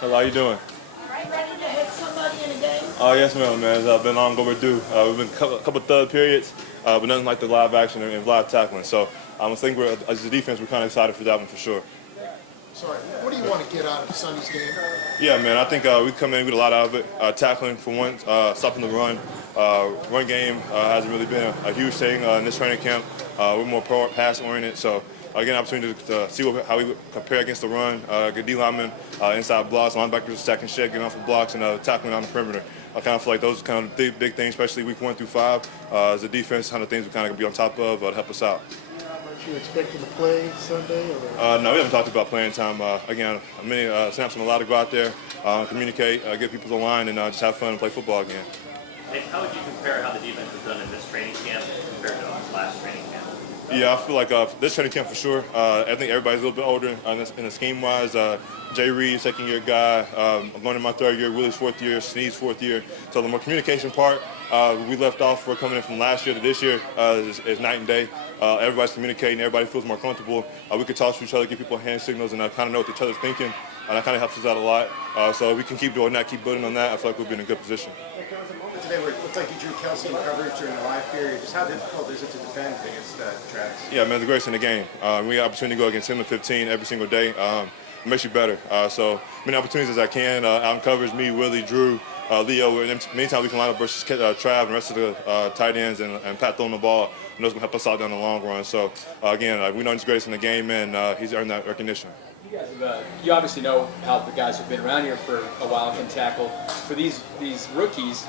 Hello, how you doing? Ready to hit somebody in a game? Oh, yes, ma'am, man. It's been long overdue. We've been a couple third periods, but nothing like the live action and live tackling. So I think as a defense, we're kind of excited for that one for sure. Sorry, what do you want to get out of Sunday's game? Yeah, man, I think we come in with a lot out of it. Tackling, for one, stopping the run. Run game hasn't really been a huge thing in this training camp. We're more pass-oriented, so again, opportunity to see how we compare against the run. Good D linemen, inside blocks, linebackers stacking shit, getting off of blocks, and tackling on the perimeter. I kind of feel like those are kind of big things, especially week 1 through 5. As a defense, kind of things we kind of be on top of to help us out. Aren't you expecting to play Sunday? No, we haven't talked about playing time. Again, many snaps. I'm allowed to go out there, communicate, get people aligned, and just have fun and play football again. Hey, how would you compare how the defense has done in this training camp compared to last training camp? Yeah, I feel like this training camp for sure. I think everybody's a little bit older in the scheme-wise. Jay Reed, second-year guy. I'm going in my third year. Willie's fourth year. Sneed's fourth year. So the more communication part, we left off for coming in from last year to this year is night and day. Everybody's communicating. Everybody feels more comfortable. We can talk to each other, give people hand signals, and kind of know what each other's thinking. And that kind of helps us out a lot. So if we can keep doing that, keep building on that, I feel like we'll be in a good position. There was a moment today where it looked like you drew Kelsey in coverage during the live period. Just how difficult is it to defend against Travis? Yeah, man, the greatest in the game. We got opportunity to go against him in 15 every single day. It makes you better. So many opportunities as I can. Out in coverage, me, Willie, Drew, Leo. And many times we can line up versus Trav and the rest of the tight ends and Pat throwing the ball. And those will help us out down the long run. So, again, we know he's greatest in the game, and he's earned that recognition. You guys have, you obviously know how the guys who've been around here for a while can tackle. For these rookies,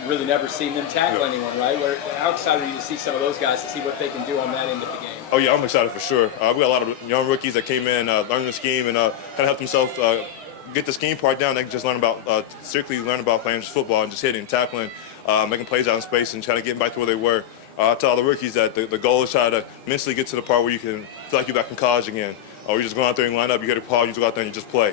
you really never seen them tackle anyone, right? How excited are you to see some of those guys to see what they can do on that end of the game? Oh, yeah, I'm excited for sure. We got a lot of young rookies that came in, learning the scheme, and kind of helped themselves get the scheme part down. They can just strictly learn about playing just football and just hitting, tackling, making plays out in space, and trying to get back to where they were. I tell all the rookies that the goal is try to mentally get to the part where you can feel like you're back in college again. Or you just go out there and line up, you get a call, you just go out there and you just play.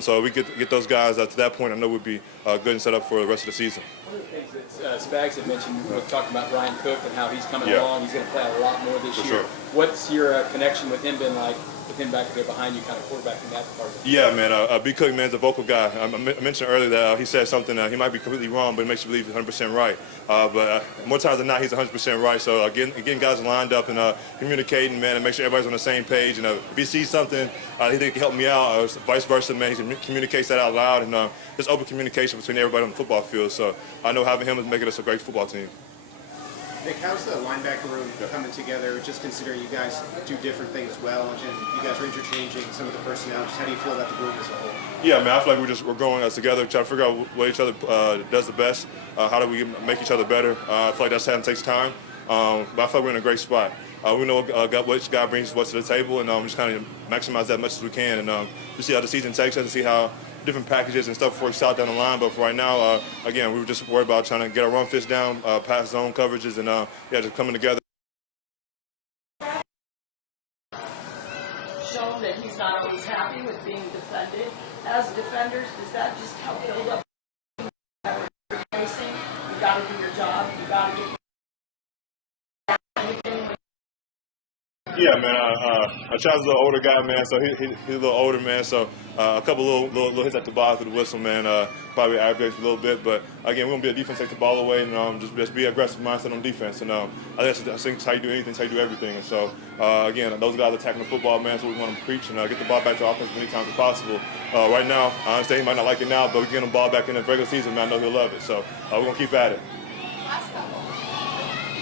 So we get those guys to that point, I know we'd be good and set up for the rest of the season. One of the things that Spags had mentioned, we were talking about Ryan Cook and how he's coming along. He's going to play a lot more this year. Sure. What's your connection with him been like, with him back there behind you, kind of quarterbacking that part of it? Yeah, man. B. Cook, man's a vocal guy. I mentioned earlier that he said something, he might be completely wrong, but it makes you believe he's 100% right. But more times than not, he's 100% right. So getting guys lined up and communicating, man, and make sure everybody's on the same page. And if he sees something he think can help me out, or vice versa, man, he communicates that out loud. And just open communication between everybody on the football field. So I know having him is making us a great football team. Nick, how's the linebacker room coming together, just considering you guys do different things well, and you guys are interchanging some of the personnel? Just how do you feel about the group as a whole? Yeah, man, I feel like we're growing us together, trying to figure out what each other does the best. How do we make each other better? I feel like that's something that takes time, but I feel like we're in a great spot. We know what each guy brings what to the table, and just kind of maximize that as much as we can. And we'll see how the season takes us and see how different packages and stuff works out down the line. But for right now, again, we were just worried about trying to get our run fits down, pass zone coverages, and just coming together. Shown that he's not always happy with being defended. As defenders, does that just help build up facing? You got to do your job. You got to get. Yeah, man. Child's a little older guy, man, so he's a little older, man. So a couple little hits at the ball through the whistle, man, probably aggravates a little bit. But again, we're gonna be a defense, take the ball away, and just be aggressive mindset on defense. And I think that's how you do anything, that's how you do everything. And so again, those guys attacking the football, man. So we want to preach and get the ball back to offense as many times as possible. Right now, I understand he might not like it now, but we get him the ball back in the regular season, man. I know he'll love it. So we're gonna keep at it.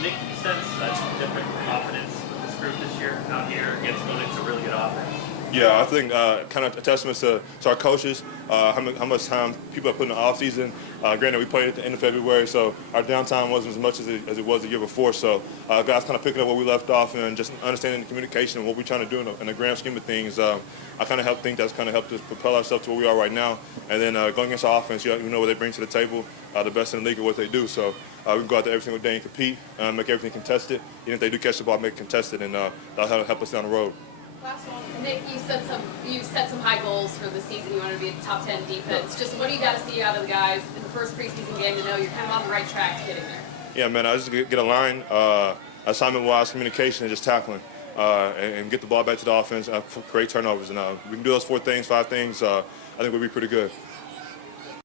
Nick, you sense a different confidence with this group this year out here against going into a really good offense? Yeah, I think kind of a testament to our coaches, how much time people have put in the offseason. Granted, we played at the end of February, so our downtime wasn't as much as it was the year before. So guys kind of picking up where we left off and just understanding the communication and what we're trying to do in the grand scheme of things. I kind of think that's kind of helped us propel ourselves to where we are right now. And then going against our offense, you know what they bring to the table, the best in the league at what they do. So we can go out there every single day and compete, make everything contested. Even if they do catch the ball, make it contested, and that'll help us down the road. Last one. Nick, you set some high goals for the season. You want to be a top 10 defense. Just what do you got to see out of the guys in the first preseason game to know you're kind of on the right track to getting there? Yeah, man, I just get a line, assignment-wise, communication, and just tackling. and get the ball back to the offense, create turnovers. And we can do those 4 things, 5 things, I think we'll be pretty good.